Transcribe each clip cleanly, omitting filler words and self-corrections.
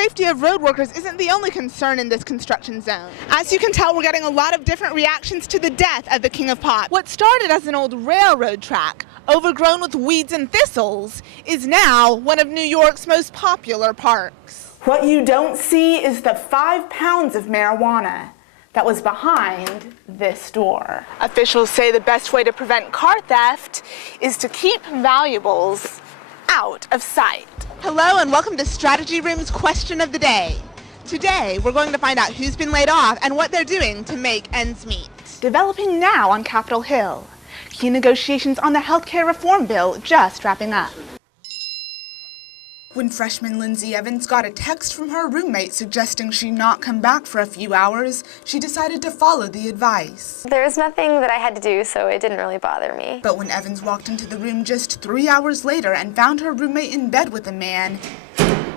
safety of road workers isn't the only concern in this construction zone. As you can tell, we're getting a lot of different reactions to the death of the King of Pop. What started as an old railroad track, overgrown with weeds and thistles, is now one of New York's most popular parks. What you don't see is the 5 pounds of marijuana that was behind this door. Officials say the best way to prevent car theft is to keep valuables out of sight. Hello and welcome to Strategy Room's Question of the Day. Today we're going to find out who's been laid off and what they're doing to make ends meet. Developing now on Capitol Hill. Key negotiations on the healthcare reform bill just wrapping up. When freshman Lindsay Evans got a text from her roommate suggesting she not come back for a few hours, she decided to follow the advice. There was nothing that I had to do, so it didn't really bother me. But when Evans walked into the room just 3 hours later and found her roommate in bed with a man,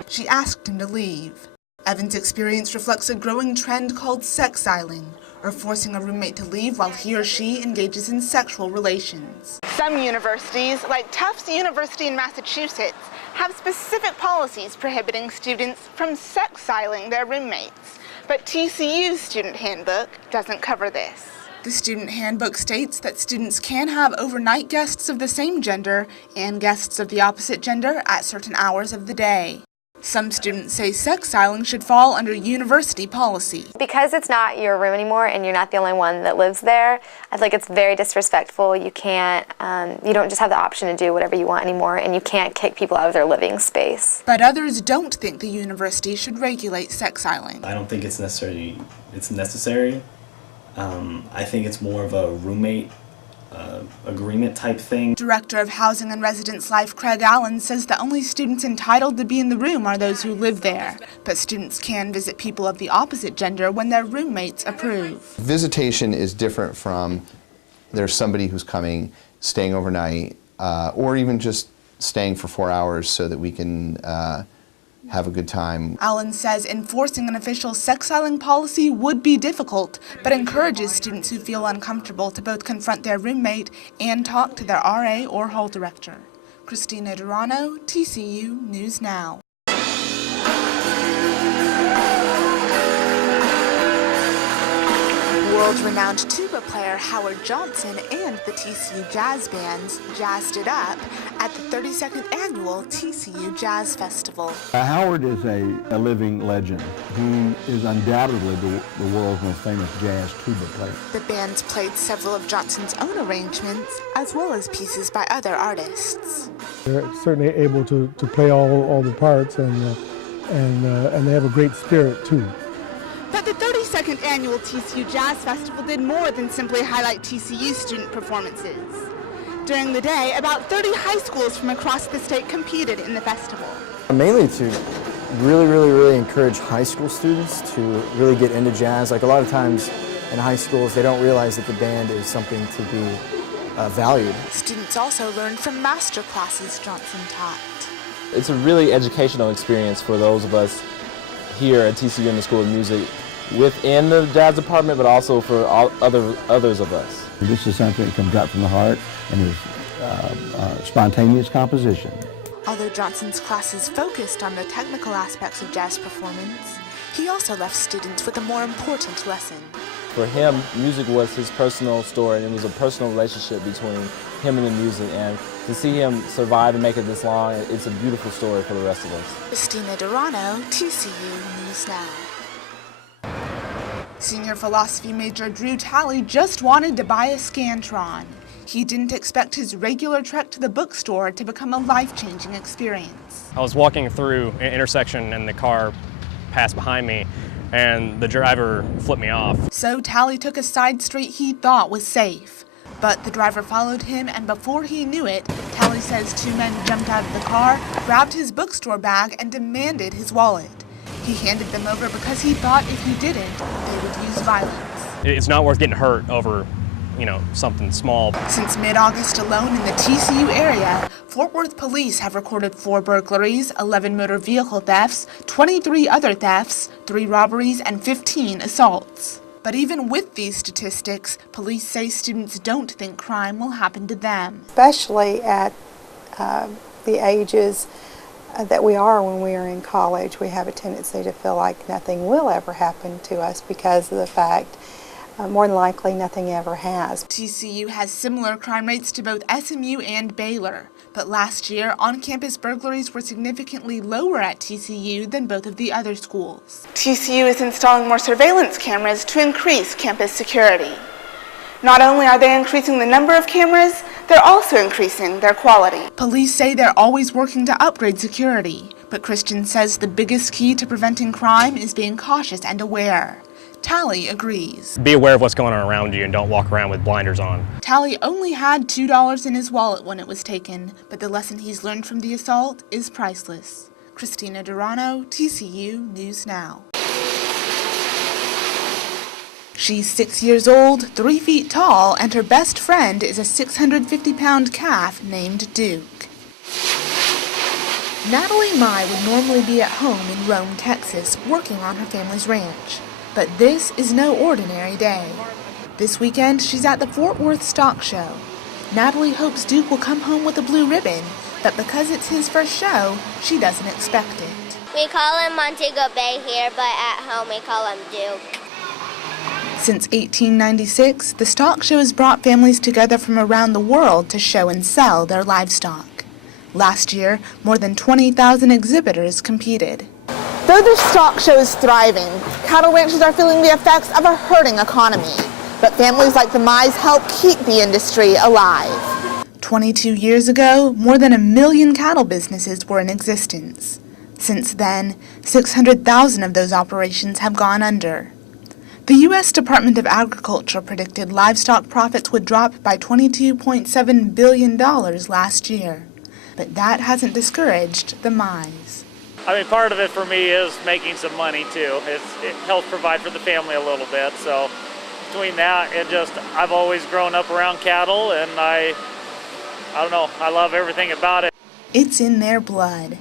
she asked him to leave. Evans' experience reflects a growing trend called sexiling, or forcing a roommate to leave while he or she engages in sexual relations. Some universities, like Tufts University in Massachusetts, have specific policies prohibiting students from sexiling their roommates. But TCU's student handbook doesn't cover this. The student handbook states that students can have overnight guests of the same gender and guests of the opposite gender at certain hours of the day. Some students say sexiling should fall under university policy. Because it's not your room anymore and you're not the only one that lives there, I feel like it's very disrespectful. You can't, you don't just have the option to do whatever you want anymore, and you can't kick people out of their living space. But others don't think the university should regulate sexiling. I don't think it's necessary. I think it's more of a roommate agreement type thing. Director of Housing and Residence Life Craig Allen says the only students entitled to be in the room are those who live there. But students can visit people of the opposite gender when their roommates approve. Visitation is different from there's somebody who's coming, staying overnight, or even just staying for 4 hours so that we can have a good time. Allen says enforcing an official sexiling policy would be difficult, but encourages students who feel uncomfortable to both confront their roommate and talk to their RA or hall director. Christina Durano, TCU News Now. World-renowned tuba player Howard Johnson and the TCU Jazz Bands jazzed it up at the 32nd Annual TCU Jazz Festival. Howard is a living legend who is undoubtedly the world's most famous jazz tuba player. The bands played several of Johnson's own arrangements, as well as pieces by other artists. They're certainly able to play all the parts, and they have a great spirit too. But the 32nd Annual TCU Jazz Festival did more than simply highlight TCU student performances. During the day, about 30 high schools from across the state competed in the festival. Mainly to really encourage high school students to really get into jazz. Like a lot of times in high schools, they don't realize that the band is something to be valued. Students also learned from master classes Johnson taught. It's a really educational experience for those of us here at TCU in the School of Music, within the jazz department, but also for all others of us. This is something that comes out from the heart and is spontaneous composition. Although Johnson's classes focused on the technical aspects of jazz performance, he also left students with a more important lesson. For him, music was his personal story, and it was a personal relationship between him and the music, and to see him survive and make it this long, it's a beautiful story for the rest of us. Christina Durano, TCU News Now. Senior philosophy major Drew Talley just wanted to buy a Scantron. He didn't expect his regular trek to the bookstore to become a life-changing experience. I was walking through an intersection and the car passed behind me, and the driver flipped me off. So Talley took a side street he thought was safe. But the driver followed him, and before he knew it, Talley says 2 men jumped out of the car, grabbed his bookstore bag, and demanded his wallet. He handed them over because he thought if he didn't, they would use violence. It's not worth getting hurt over, something small. Since mid-August alone in the TCU area, Fort Worth police have recorded 4 burglaries, 11 motor vehicle thefts, 23 other thefts, 3 robberies, and 15 assaults. But even with these statistics, police say students don't think crime will happen to them. Especially at the ages that we are when we are in college. We have a tendency to feel like nothing will ever happen to us because of the fact more than likely nothing ever has. TCU has similar crime rates to both SMU and Baylor, but last year on-campus burglaries were significantly lower at TCU than both of the other schools. TCU is installing more surveillance cameras to increase campus security. Not only are they increasing the number of cameras, they're also increasing their quality. Police say they're always working to upgrade security, but Christian says the biggest key to preventing crime is being cautious and aware. Tally agrees. Be aware of what's going on around you and don't walk around with blinders on. Tally only had $2 in his wallet when it was taken, but the lesson he's learned from the assault is priceless. Christina Durano, TCU News Now. She's 6 years old, 3 feet tall, and her best friend is a 650-pound calf named Duke. Natalie Mai would normally be at home in Rome, Texas, working on her family's ranch. But this is no ordinary day. This weekend, she's at the Fort Worth Stock Show. Natalie hopes Duke will come home with a blue ribbon, but because it's his first show, she doesn't expect it. We call him Montego Bay here, but at home we call him Duke. Since 1896, the stock show has brought families together from around the world to show and sell their livestock. Last year, more than 20,000 exhibitors competed. Though the stock show is thriving, cattle ranchers are feeling the effects of a hurting economy. But families like the Mais help keep the industry alive. 22 years ago, more than 1 million cattle businesses were in existence. Since then, 600,000 of those operations have gone under. The U.S. Department of Agriculture predicted livestock profits would drop by $22.7 billion last year. But that hasn't discouraged the Mais. I mean, part of it for me is making some money too. It helps provide for the family a little bit. So between that and I've always grown up around cattle, and I don't know, I love everything about it. It's in their blood.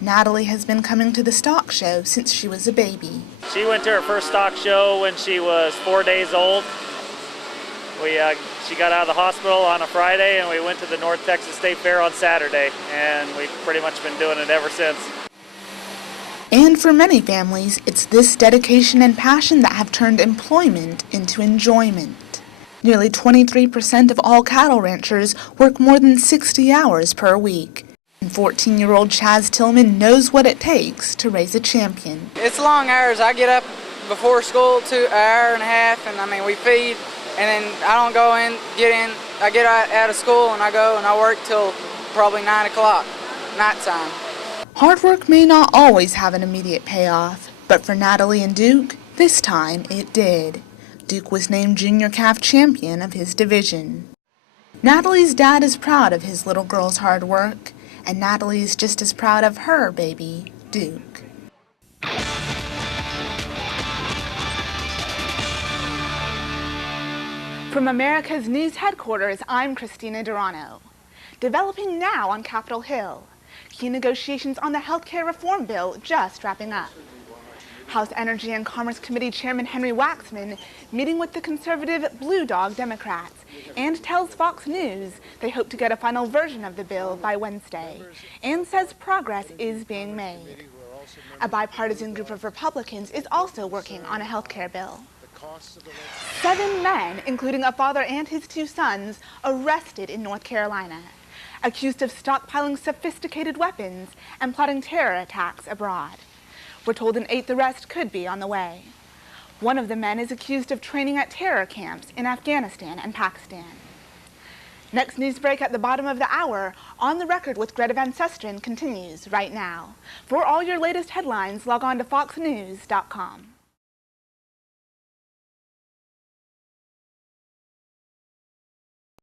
Natalie has been coming to the stock show since she was a baby. She went to her first stock show when she was 4 days old. She got out of the hospital on a Friday, and we went to the North Texas State Fair on Saturday, and we've pretty much been doing it ever since. And for many families, it's this dedication and passion that have turned employment into enjoyment. Nearly 23% of all cattle ranchers work more than 60 hours per week. And 14-year-old Chaz Tillman knows what it takes to raise a champion. It's long hours. I get up before school an hour and a half, and we feed, and then I don't go in, I get out of school and I go and I work till probably 9 o'clock, nighttime. Hard work may not always have an immediate payoff, but for Natalie and Duke, this time it did. Duke was named Junior Calf Champion of his division. Natalie's dad is proud of his little girl's hard work, and Natalie is just as proud of her baby, Duke. From America's News Headquarters, I'm Christina Durano. Developing now on Capitol Hill. Key negotiations on the healthcare reform bill just wrapping up. House Energy and Commerce Committee Chairman Henry Waxman meeting with the conservative Blue Dog Democrats and tells Fox News they hope to get a final version of the bill by Wednesday and says progress is being made. A bipartisan group of Republicans is also working on a healthcare bill. 7 men, including a father and his 2 sons, arrested in North Carolina, accused of stockpiling sophisticated weapons and plotting terror attacks abroad. We're told an 8th arrest could be on the way. One of the men is accused of training at terror camps in Afghanistan and Pakistan. Next news break at the bottom of the hour, On the Record with Greta Van Susteren continues right now. For all your latest headlines, log on to foxnews.com.